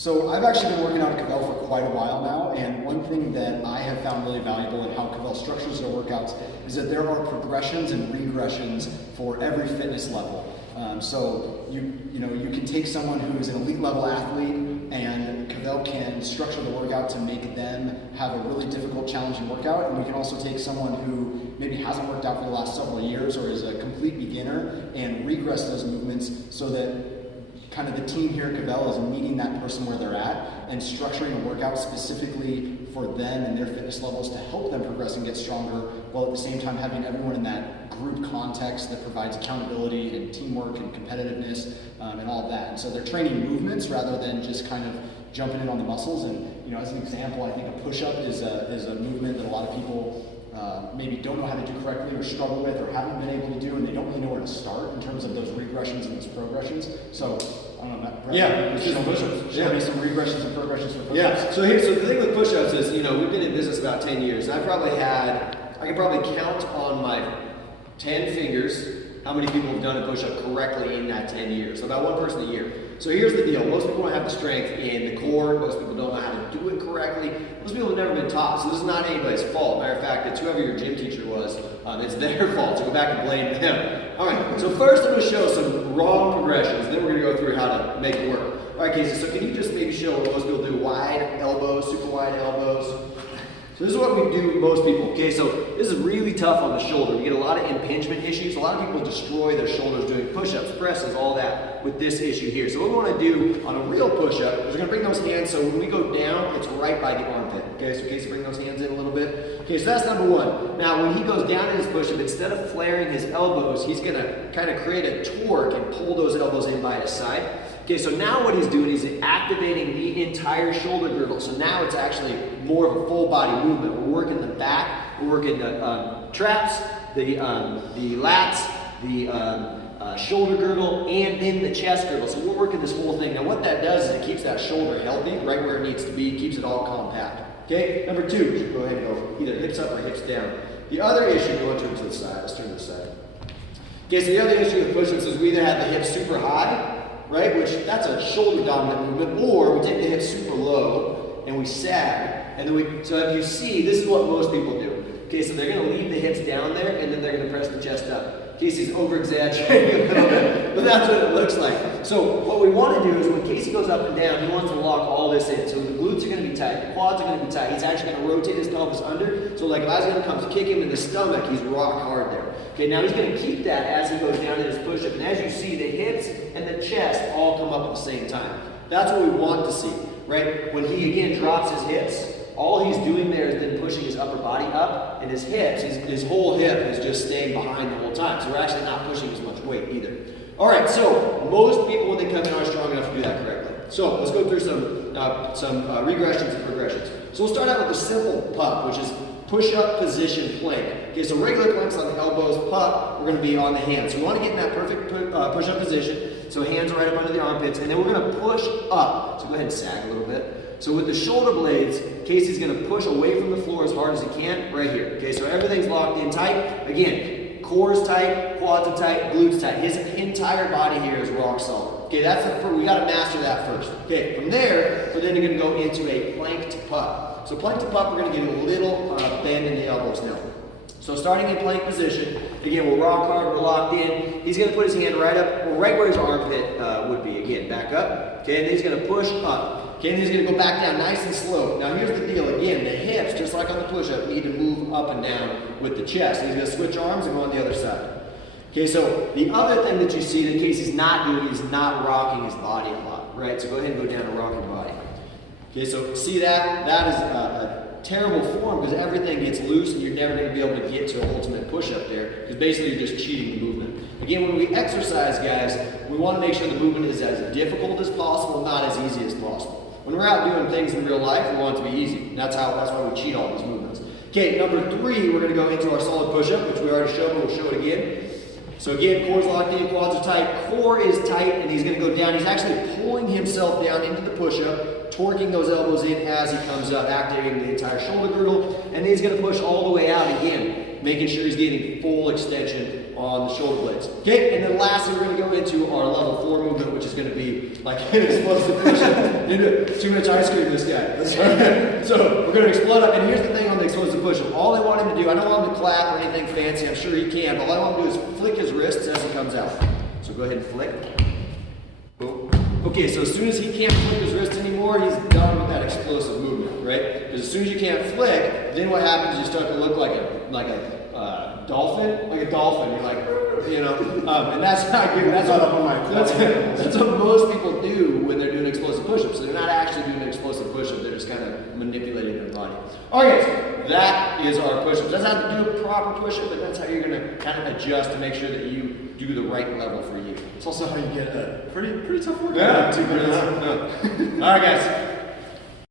So I've actually been working out at Kvell for quite a while now, and one thing that I have found really valuable in how Kvell structures their workouts is that there are progressions and regressions for every fitness level. So you can take someone who is an elite level athlete, and Kvell can structure the workout to make them have a really difficult, challenging workout. And we can also take someone who maybe hasn't worked out for the last several years or is a complete beginner and regress those movements so that kind of the team here at Kvell is meeting that person where they're at and structuring a workout specifically for them and their fitness levels to help them progress and get stronger, while at the same time having everyone in that group context that provides accountability and teamwork and competitiveness and all of that. And so they're training movements rather than just kind of jumping in on the muscles. And as an example, I think a push-up is a movement that a lot of people maybe don't know how to do correctly or struggle with or haven't been able to do, and they don't really know where to start in terms of those regressions and those progressions. So, I don't know, Matt, show me some regressions and progressions for push-ups. Yeah, so the thing with push-ups is, we've been in business about 10 years, and I can probably count on my 10 fingers how many people have done a push-up correctly in that 10 years. So about one person a year. So here's the deal. Most people don't have the strength in the core. Most people don't know how to do it correctly. Most people have never been taught. So this is not anybody's fault. Matter of fact, it's whoever your gym teacher was, it's their fault. So go back and blame them. All right, so first I'm going to show some wrong progressions. Then we're going to go through how to make it work. All right, Casey, so can you just maybe show what most people do? Wide elbows, super wide elbows. So this is what we do most people. Okay, so this is really tough on the shoulder. We get a lot of impingement issues. A lot of people destroy their shoulders doing push-ups, presses, all that with this issue here. So what we want to do on a real push-up is we're going to bring those hands so when we go down, it's right by the armpit. Okay, so Casey, bring those hands in a little bit. Okay, so that's number one. Now, when he goes down in his push-up, instead of flaring his elbows, he's going to kind of create a torque and pull those elbows in by his side. Okay, so now what he's doing is activating the entire shoulder girdle. So now it's actually more of a full body movement. We're working the back, we're working the traps, the lats, the shoulder girdle, and then the chest girdle. So we're working this whole thing. Now what that does is it keeps that shoulder healthy, right where it needs to be, keeps it all compact. Okay, number two, go ahead and go either hips up or hips down. The other issue, go and turn to the side, let's turn to the side. Okay, so the other issue with push-ups is we either have the hips super high, right, which that's a shoulder dominant movement, or we take the hips super low and we sag, and then so if you see, this is what most people do. Okay, so they're going to leave the hips down there and then they're going to press the chest up. Casey's over-exaggerating a little bit, but that's what it looks like. So what we want to do is when Casey goes up and down, he wants to lock all this in. So the glutes are going to be tight, the quads are going to be tight. He's actually going to rotate his pelvis under. So like if I was going to come to kick him in the stomach, he's rock hard there. Okay, now he's going to keep that as he goes down in his push-up. And as you see, the hips and the chest all come up at the same time. That's what we want to see, right? When he, again, drops his hips, all he's doing there is then pushing his upper body up, and his hips, his whole hip is just staying behind the whole time. So we're actually not pushing as much weight either. All right, so most people when they come in are strong enough to do that correctly. So let's go through some regressions and progressions. So we'll start out with a simple pup, which is push-up position plank. Okay, so regular planks on the elbows, pup, we're going to be on the hands. So we want to get in that perfect push-up position. So hands are right up under the armpits, and then we're going to push up. So go ahead and sag a little bit. So with the shoulder blades, Casey's going to push away from the floor as hard as he can right here. Okay, so everything's locked in tight. Again, core's tight, quads are tight, glutes tight. His entire body here is rock solid. Okay, that's we got to master that first. Okay, from there, we're then going to go into a planked pup. So planked pup, we're going to get a little bend in the elbows now. So starting in plank position, again, we're rock hard, we're locked in. He's going to put his hand right up, right where his armpit would be. Again, back up. Okay, and then he's going to push up. Okay, and he's going to go back down nice and slow. Now here's the deal. Again, the hips, just like on the push-up, need to move up and down with the chest. He's going to switch arms and go on the other side. Okay, so the other thing that you see that Casey's not doing is not rocking his body a lot, right? So go ahead and go down to rock your body. Okay, so see that? That is a terrible form because everything gets loose and you're never going to be able to get to an ultimate push-up there because basically you're just cheating the movement. Again, when we exercise, guys, we want to make sure the movement is as difficult as possible, not as easy as possible. When we're out doing things in real life, we want it to be easy. And that's why we cheat all these movements. Okay, number three, we're going to go into our solid push-up, which we already showed, but we'll show it again. So again, core's locked in, quads are tight, core is tight, and he's going to go down. He's actually pulling himself down into the push-up, torquing those elbows in as he comes up, activating the entire shoulder girdle, and then he's going to push all the way out again, making sure he's getting full extension on the shoulder blades. Okay, and then lastly, we're going to go into our level 4 movement, which is going to be like an explosive push-up. Too much ice cream, this guy. That's right. So we're going to explode up, and here's the thing on the explosive push-up. All I want him to do, I don't want him to clap or anything fancy, I'm sure he can, but all I want him to do is flick his wrists as he comes out. So go ahead and flick. Boom. Okay, so as soon as he can't flick his wrist anymore, he's done with that explosive movement, right? Because as soon as you can't flick, then what happens is you start to look like a dolphin, You're like, and that's not good. That's what most people do when they're doing explosive push-ups. So they're not actually doing an explosive push-up. They're just kind of manipulating their body. All right, guys, that is our push-ups. That's how to do a proper push-up, but that's how you're going to kind of adjust to make sure that you do the right level for you. It's also how you get a pretty tough workout. Yeah, 2 minutes. All right, guys.